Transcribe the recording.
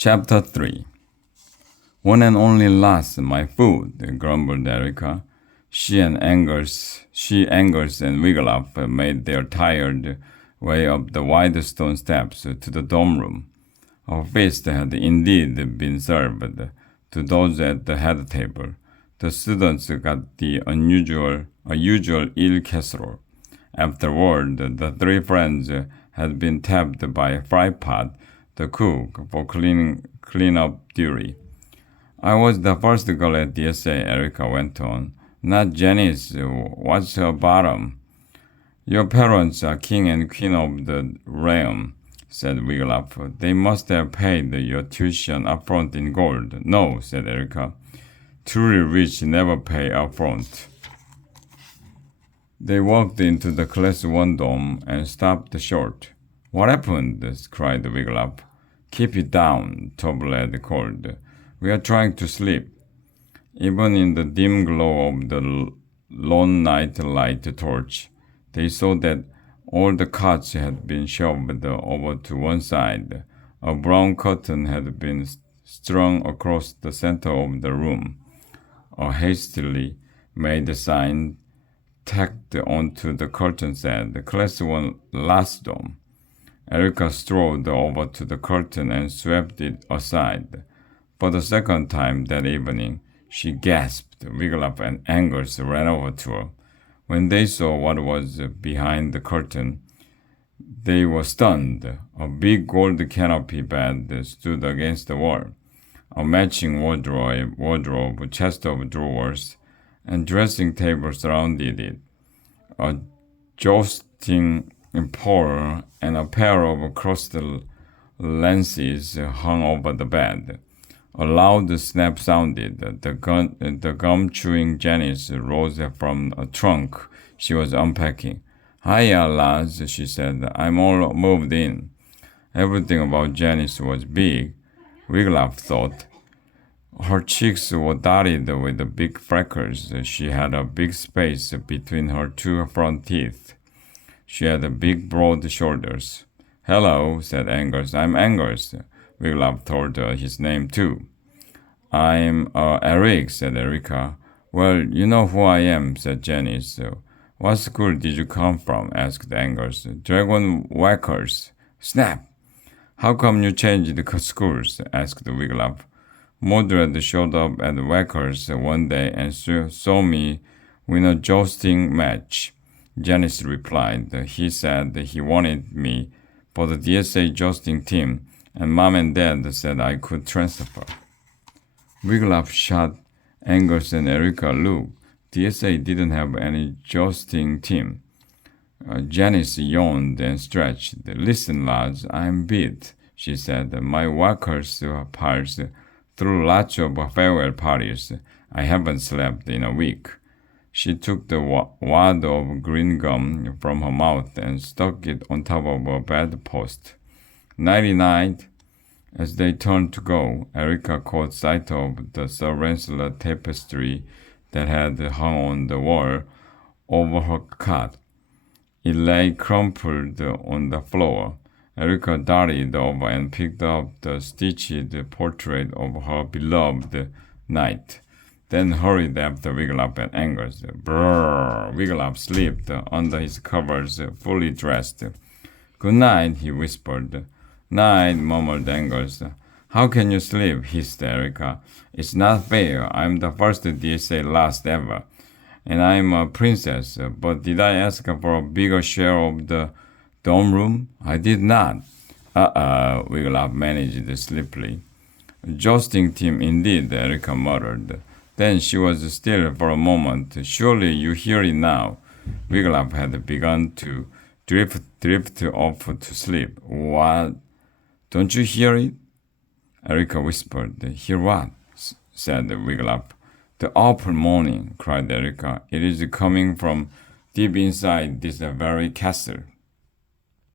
Chapter 3. One and only last, my food, grumbled Erica. She, Angus, and Wigglup made their tired way up the wide stone steps to the dorm room. A feast had indeed been served to those at the head table. The students got the usual eel casserole. Afterward, the three friends had been tapped by Fry Pot, the cook, for clean-up duty. I was the first girl at DSA, Erica went on. Not Janice. What's her bottom? Your parents are king and queen of the realm, said Wigglup. They must have paid your tuition upfront in gold. No, said Erica. Truly rich never pay upfront. They walked into the Class 1 dorm and stopped short. What happened? Cried Wigglup. Keep it down, Tobled called. We are trying to sleep. Even in the dim glow of the lone night light torch, they saw that all the cots had been shoved over to one side. A brown curtain had been strung across the center of the room. A hastily made sign tacked onto the curtain said, Class 1 last dorm. Erica strode over to the curtain and swept it aside. For the second time that evening, she gasped. Wigglup and Angus ran over to her. When they saw what was behind the curtain, they were stunned. A big gold canopy bed stood against the wall. A matching wardrobe, chest of drawers, and dressing table surrounded it. A jousting pole and a pair of crossed lenses hung over the bed. A loud snap sounded. The gum-chewing Janice rose from a trunk she was unpacking. Hiya, lads, she said. I'm all moved in. Everything about Janice was big, Wigglup thought. Her cheeks were dotted with big freckles. She had a big space between her two front teeth. She had big, broad shoulders. Hello, said Angus. I'm Angus. Wigglup told her his name too. I'm Eric, said Erica. Well, you know who I am, said Janice. What school did you come from? Asked Angus. Dragon Whackers. Snap! How come you changed schools? Asked Wigglup. Mordred showed up at Whackers one day and saw me win a jousting match. Janice replied. He said he wanted me for the DSA jousting team, and Mom and Dad said I could transfer. Wigglup shot Angus and Erica a look. DSA didn't have any jousting team. Janice yawned and stretched. Listen, lads, I'm beat, she said. My Whackers pals threw lots of farewell parties. I haven't slept in a week. She took the wad of green gum from her mouth and stuck it on top of a bedpost. Nighty-night. As they turned to go, Erica caught sight of the Sir Lancelot tapestry that had hung on the wall over her cot. It lay crumpled on the floor. Erica darted over and picked up the stitched portrait of her beloved knight, then hurried after Wigglup and Angus. Brrr! Wigglup slipped under his covers, fully dressed. Good night, he whispered. Night, murmured Angus. How can you sleep? Hissed Erica. It's not fair. I'm the first DSA last ever, and I'm a princess. But did I ask for a bigger share of the dorm room? I did not. Wigglup managed sleepily. Jousting team indeed, Erica muttered. Then she was still for a moment. Surely you hear it now. Wigglup had begun to drift off to sleep. What? Don't you hear it? Erica whispered. Hear what? Said Wigglup. The awful moaning, cried Erica. It is coming from deep inside this very castle.